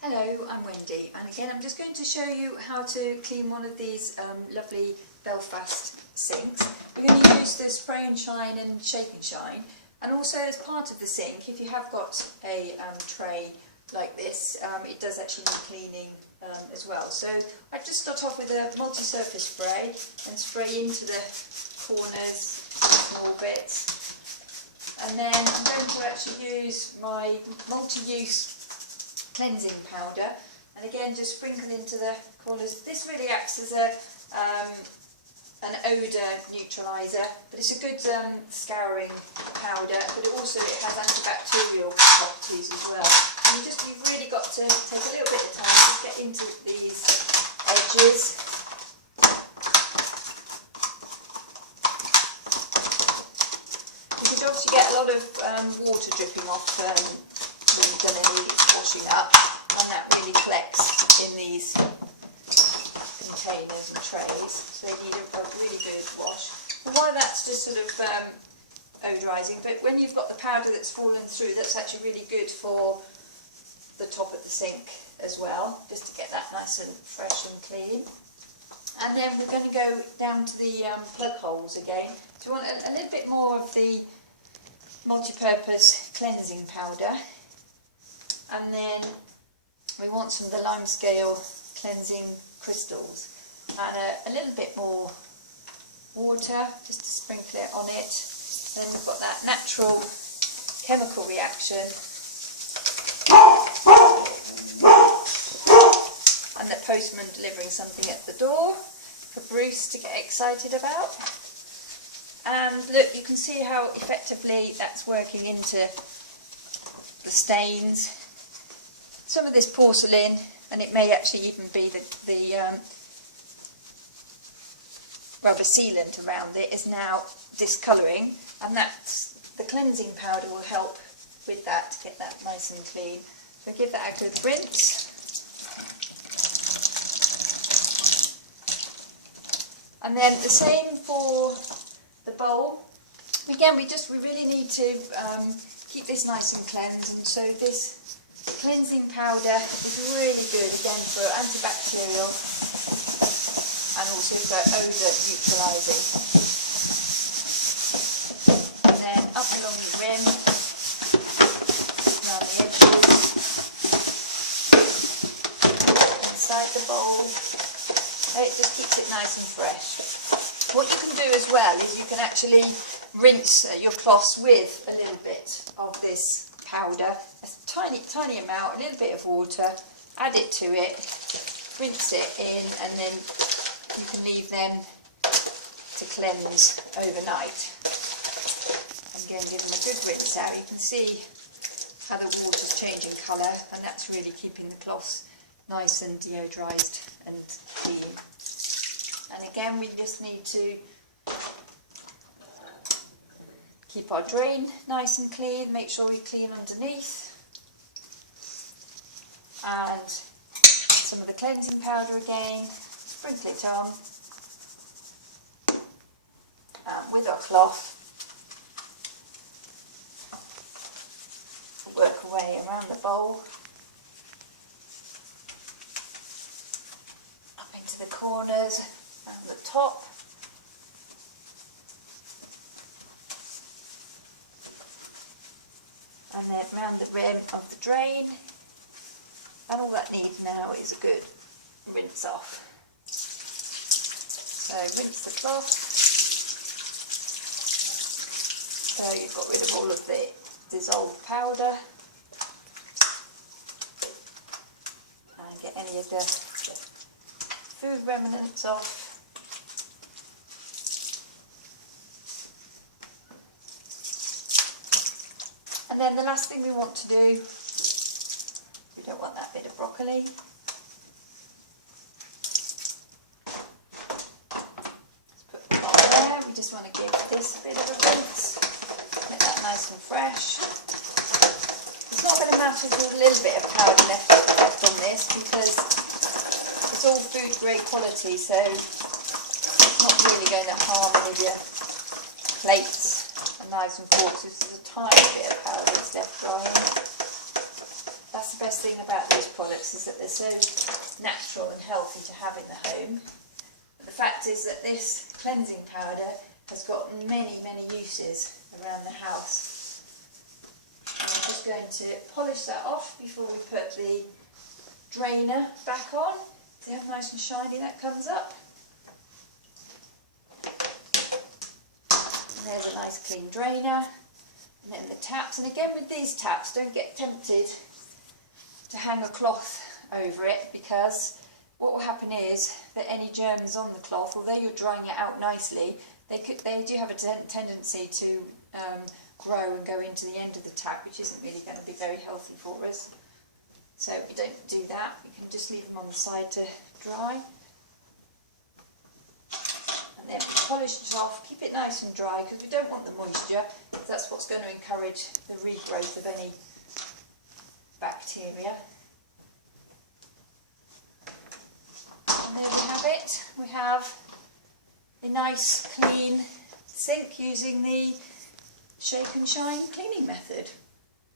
Hello, I'm Wendy, and again I'm just going to show you how to clean one of these lovely Belfast sinks. We're going to use the spray and shine and shake and shine, and also as part of the sink, if you have got a tray like this, it does actually need cleaning as well. So I just start off with a multi-surface spray and spray into the corners, small bits, and then I'm going to actually use my multi-use cleansing powder, and again just sprinkle into the corners. This really acts as an odour neutraliser, but it's a good scouring powder, but it has antibacterial properties as well. And you've really got to take a little bit of time to get into these edges. You can obviously get a lot of water dripping off when you've done any washing up, and that really collects in these containers and trays, so they need a really good wash. And while that's just sort of odorising, but when you've got the powder that's fallen through, that's actually really good for the top of the sink as well, just to get that nice and fresh and clean. And then we're going to go down to the plug holes again. So we want a little bit more of the multi-purpose cleansing powder, and then we want some of the limescale cleansing crystals, and a little bit more water just to sprinkle it on it. Then we've got that natural chemical reaction, and the postman delivering something at the door for Bruce to get excited about. And look, you can see how effectively that's working into the stains. Some of this porcelain, and it may actually even be the rubber sealant around it, is now discolouring, and the cleansing powder will help with that to get that nice and clean. So give that a good rinse. And then the same for the bowl. Again, we really need to keep this nice and cleansed, and so this cleansing powder is really good again for antibacterial and also for odour neutralising. And then up along the rim, around the edges, inside the bowl. It just keeps it nice and fresh. What you can do as well is you can actually rinse your cloths with a little bit of this powder, a tiny amount, a little bit of water, add it to it, rinse it in, and then you can leave them to cleanse overnight. Again, give them a good rinse out. You can see how the water's changing colour, and that's really keeping the cloths nice and deodorised and clean. And again, we just need to keep our drain nice and clean, make sure we clean underneath, and some of the cleansing powder again, sprinkle it on, with our cloth, work away around the bowl, up into the corners, around the top. And then round the rim of the drain, and all that needs now is a good rinse off. So rinse the cloth, so you've got rid of all of the dissolved powder, and get any of the food remnants off. And then the last thing we want to do, we don't want that bit of broccoli. Let's put them on there. We just want to give this a bit of a rinse, get that nice and fresh. It's not going to matter if there's a little bit of powder left on this, because it's all food grade quality, so it's not really going to harm any of your plates and knives and forks. This is a tiny bit of powder that's left drying. That's the best thing about these products, is that they're so natural and healthy to have in the home. But the fact is that this cleansing powder has got many, many uses around the house. And I'm just going to polish that off before we put the drainer back on. See how nice and shiny that comes up? And there's a nice clean drainer. And then the taps, and again with these taps, don't get tempted to hang a cloth over it, because what will happen is that any germs on the cloth, although you're drying it out nicely, they do have a tendency to grow and go into the end of the tap, which isn't really going to be very healthy for us. So we don't do that, we can just leave them on the side to dry. And then polish it off, keep it nice and dry, because we don't want the moisture, because that's what's going to encourage the regrowth of any bacteria. And there we have it. We have a nice clean sink using the shake and shine cleaning method.